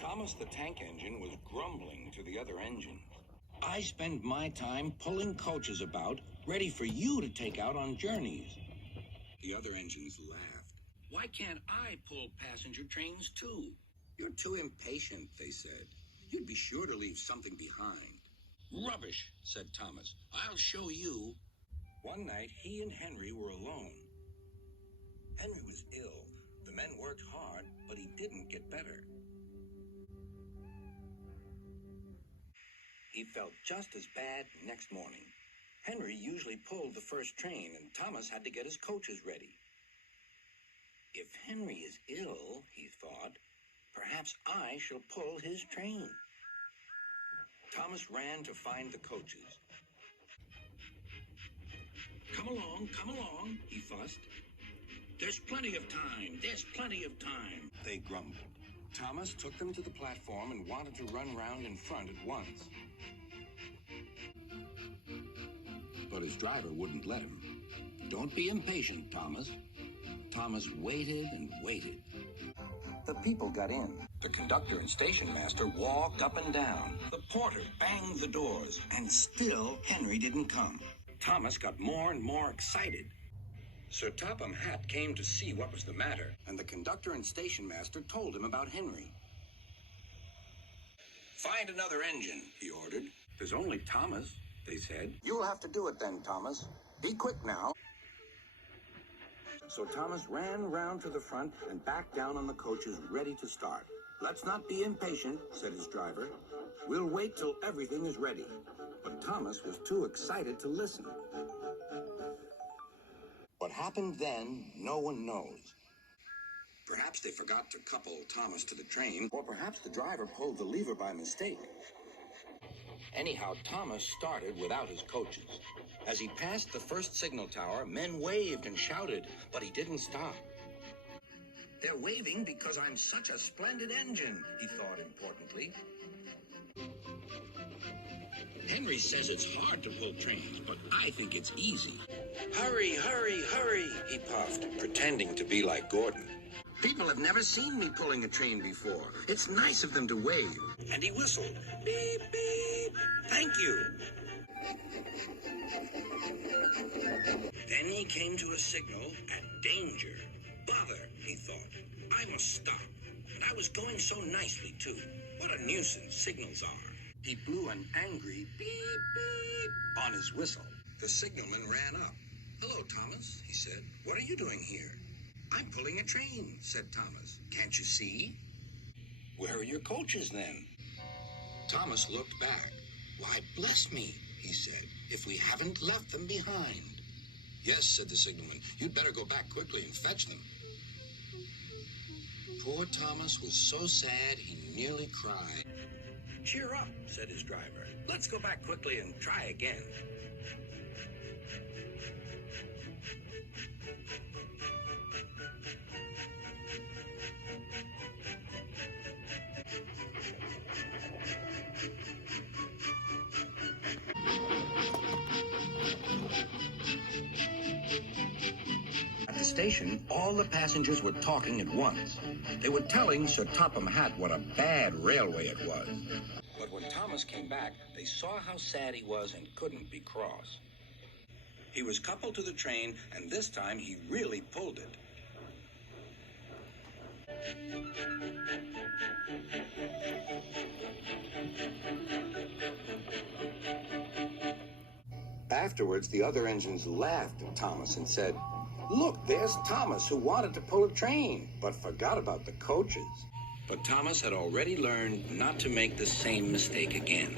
Thomas the tank engine was grumbling to the other engines. I spend my time pulling coaches about, ready for you to take out on journeys. The other engines laughed. Why can't I pull passenger trains too? You're too impatient, they said. You'd be sure to leave something behind. Rubbish, said Thomas. I'll show you. One night, he and Henry were alone. Henry was ill. The men worked hard, but he didn't get better. He felt just as bad next morning. Henry usually pulled the first train, and Thomas had to get his coaches ready. If Henry is ill, he thought, perhaps I shall pull his train. Thomas ran to find the coaches. Come along, he fussed. There's plenty of time, they grumbled. Thomas took them to the platform and wanted to run round in front at once. But his driver wouldn't let him. Don't be impatient, Thomas. Thomas waited and waited. The people got in. The conductor and station master walked up and down. The porter banged the doors, and still Henry didn't come. Thomas got more and more excited. Sir Topham Hatt came to see what was the matter, and the conductor and station master told him about Henry. Find another engine, he ordered. There's only Thomas, they said. You'll have to do it then, Thomas. Be quick now. So Thomas ran round to the front and back down on the coaches, ready to start. Let's not be impatient, said his driver. We'll wait till everything is ready. But Thomas was too excited to listen. What happened then, no one knows. Perhaps they forgot to couple Thomas to the train, or perhaps the driver pulled the lever by mistake. Anyhow, Thomas started without his coaches. As he passed the first signal tower, men waved and shouted, but he didn't stop. They're waving because I'm such a splendid engine, he thought importantly. Henry says it's hard to pull trains, but I think it's easy. Hurry, hurry, hurry, he puffed, pretending to be like Gordon. People have never seen me pulling a train before. It's nice of them to wave. And he whistled. Beep, beep. Thank you. Then he came to a signal at danger. Bother, he thought. I must stop. And I was going so nicely, too. What a nuisance signals are. He blew an angry beep, beep on his whistle. The signalman ran up. Hello, Thomas, he said. What are you doing here? I'm pulling a train, said Thomas. Can't you see? Where are your coaches, then? Thomas looked back. Why, bless me, he said, if we haven't left them behind. Yes, said the signalman. You'd better go back quickly and fetch them. Poor Thomas was so sad he nearly cried. Cheer up, said his driver. Let's go back quickly and try again. At the station, all the passengers were talking at once. They were telling Sir Topham Hatt what a bad railway it was. But when Thomas came back, they saw how sad he was and couldn't be cross. He was coupled to the train, and this time he really pulled it. Afterwards, the other engines laughed at Thomas and said, "Look, there's Thomas who wanted to pull a train, but forgot about the coaches." But Thomas had already learned not to make the same mistake again.